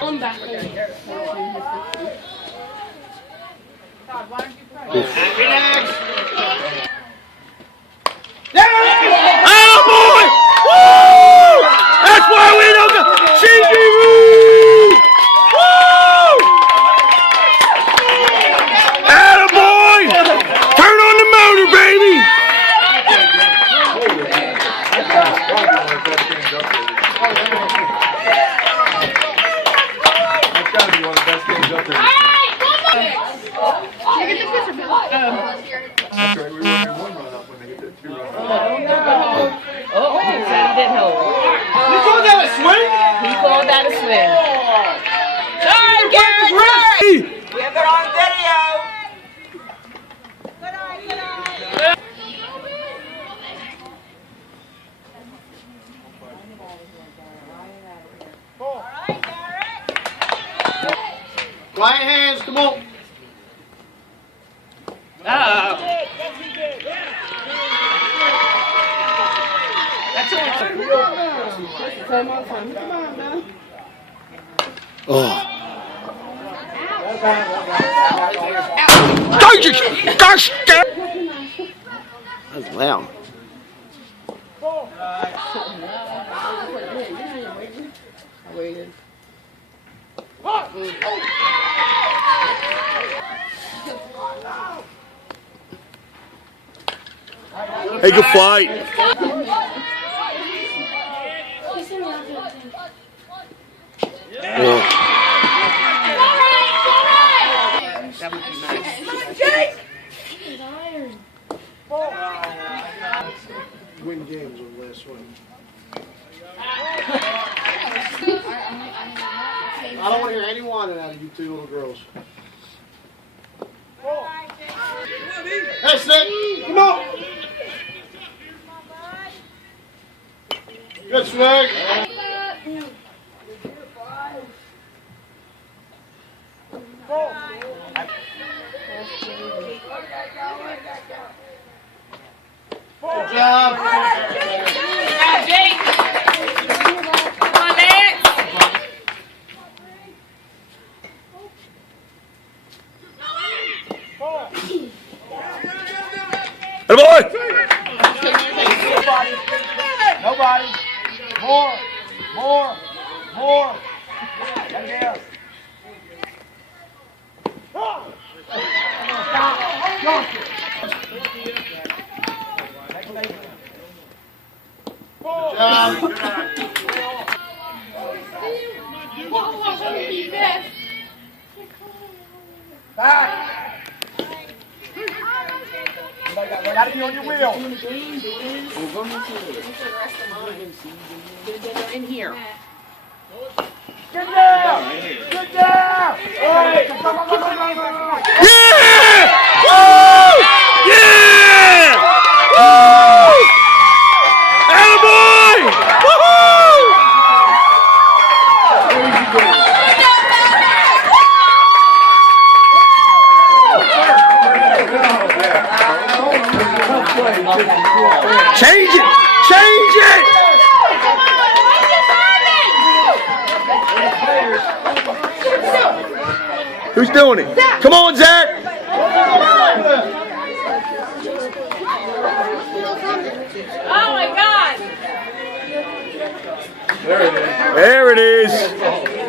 On back. Relax. Oh boy! Woo! That's why we don't go. CG Woo! Attaboy! Turn on the motor, baby! That's gotta be one of the best games up there. That's right, we were only one run up when they hit that 2 run up. Oh, he said he didn't hold. You called that a swing? He called that a swing. Sorry, Garrett! We have it on video. Quiet hands, come on. That's Oh. Gosh, that's loud. Hey, good fight. Oh. That would be nice. Win games on the last one. I don't want to hear any whining out of you two little girls. Hey, Snake, come on. Good, Snake. Good job. Jake. Come on, Lance. Hey, boy. Nobody. More. Down there. Back. Gotta be on your wheel. They're in here. Good down. Good down. Hey, come on. Yeah! Woo! Yeah! Woo! Attaboy! Woohoo! Change it! Change it! Who's doing it? Come on, Zach! Oh my God! There it is.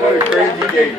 What a crazy game.